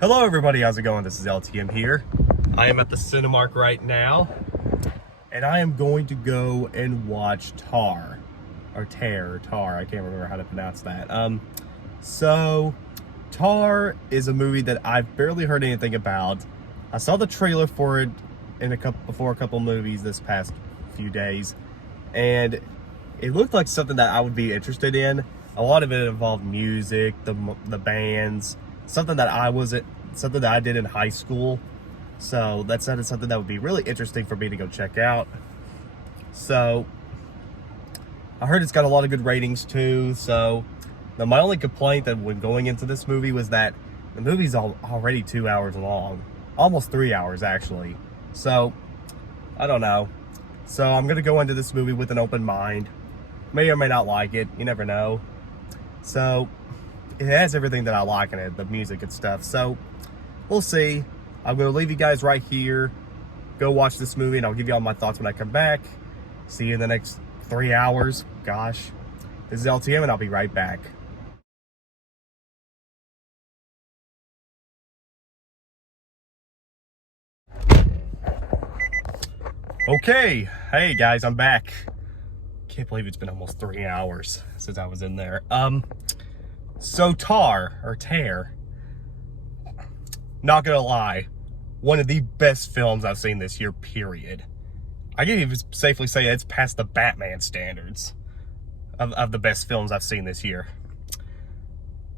Hello everybody, how's it going? This is LTM here. I am at the Cinemark right now, and I am going to go and watch Tar. I can't remember how to pronounce that. So, Tar is a movie that I've barely heard anything about. I saw the trailer for it before a couple movies this past few days, and it looked like something that I would be interested in. A lot of it involved music, the bands, something that I did in high school. So that sounded something that would be really interesting for me to go check out. So I heard it's got a lot of good ratings too. So now my only complaint that when going into this movie was that the movie's already 2 hours long, almost 3 hours actually. So I don't know. So I'm gonna go into this movie with an open mind. May or may not like it, you never know. So it has everything that I like in it, the music and stuff. So we'll see. I'm going to leave you guys right here. Go watch this movie, and I'll give you all my thoughts when I come back. See you in the next 3 hours. Gosh. This is LTM, and I'll be right back. Okay. Hey, guys, I'm back. Can't believe it's been almost 3 hours since I was in there. So Tar, not gonna lie, one of the best films I've seen this year, period. I can even safely say it's past the Batman standards of the best films I've seen this year.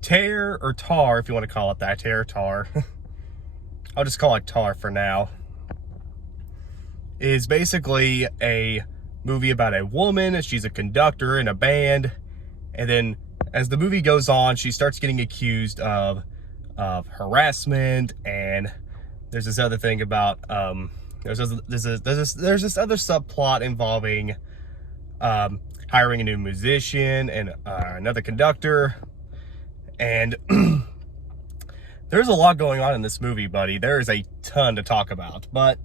Tar, if you want to call it that, Tar. I'll just call it Tar for now. Is basically a movie about a woman. She's a conductor in a band, and then as the movie goes on, she starts getting accused of harassment, and there's this other thing about there's this other subplot involving hiring a new musician and another conductor, and there's a lot going on in this movie, buddy. There is a ton to talk about, but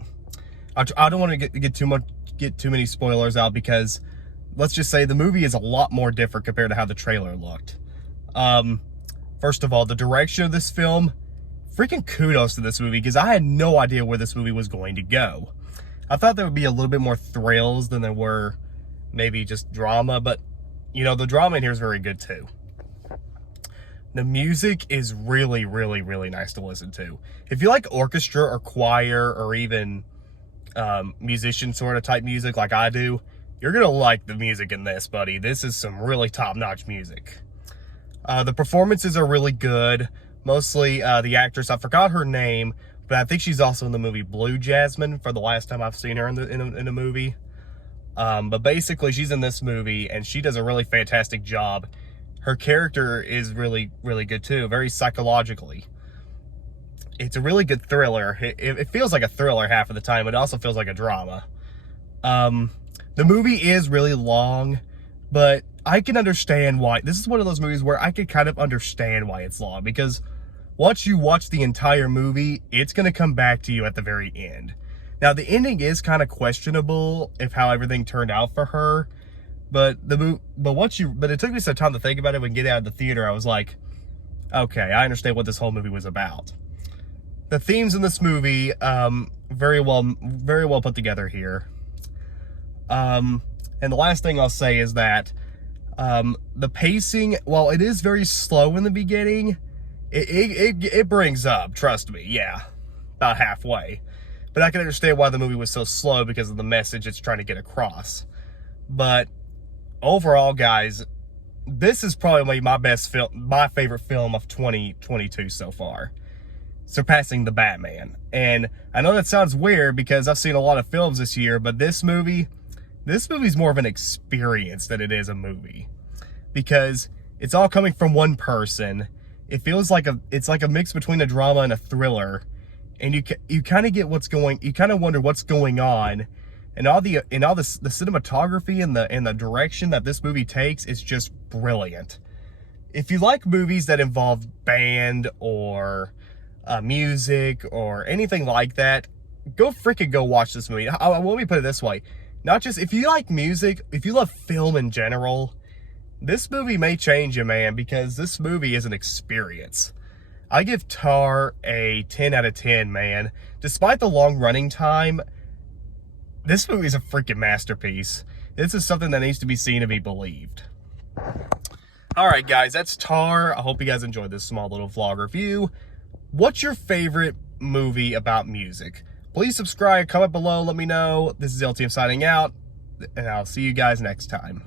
I don't want to get too many spoilers out, because let's just say the movie is a lot more different compared to how the trailer looked. First of all, the direction of this film, freaking kudos to this movie, because I had no idea where this movie was going to go. I thought there would be a little bit more thrills than there were maybe just drama, but you know, the drama in here is very good too. The music is really, really, really nice to listen to. If you like orchestra or choir or even musician sort of type music like I do, you're gonna like the music in this, buddy. This is some really top-notch music. The performances are really good. Mostly the actress, I forgot her name, but I think she's also in the movie Blue Jasmine for the last time I've seen her in a movie. But basically, she's in this movie, and she does a really fantastic job. Her character is really, really good too, very psychologically. It's a really good thriller. It feels like a thriller half of the time, but it also feels like a drama. The movie is really long, but I can understand why. This is one of those movies where I can kind of understand why it's long, because once you watch the entire movie, it's going to come back to you at the very end. Now, the ending is kind of questionable of how everything turned out for her, but it took me some time to think about it. When getting out of the theater, I was like, okay, I understand what this whole movie was about. The themes in this movie, very well put together here. And the last thing I'll say is that the pacing, while it is very slow in the beginning, it brings up, trust me, yeah, about halfway. But I can understand why the movie was so slow, because of the message it's trying to get across. But overall, guys, this is probably my favorite film of 2022 so far, surpassing The Batman. And I know that sounds weird, because I've seen a lot of films this year, but this movie's more of an experience than it is a movie, because it's all coming from one person. It feels like it's like a mix between a drama and a thriller, and you kind of get you kind of wonder what's going on, and all the cinematography and the direction that this movie takes is just brilliant. If you like movies that involve band or music or anything like that, go watch this movie. Let me put it this way. Not just, if you like music, if you love film in general, this movie may change you, man, because this movie is an experience. I give Tar a 10 out of 10, man. Despite the long running time, this movie is a freaking masterpiece. This is something that needs to be seen to be believed. Alright guys, that's Tar. I hope you guys enjoyed this small little vlog review. What's your favorite movie about music? Please subscribe, comment below, let me know. This is LTM signing out, and I'll see you guys next time.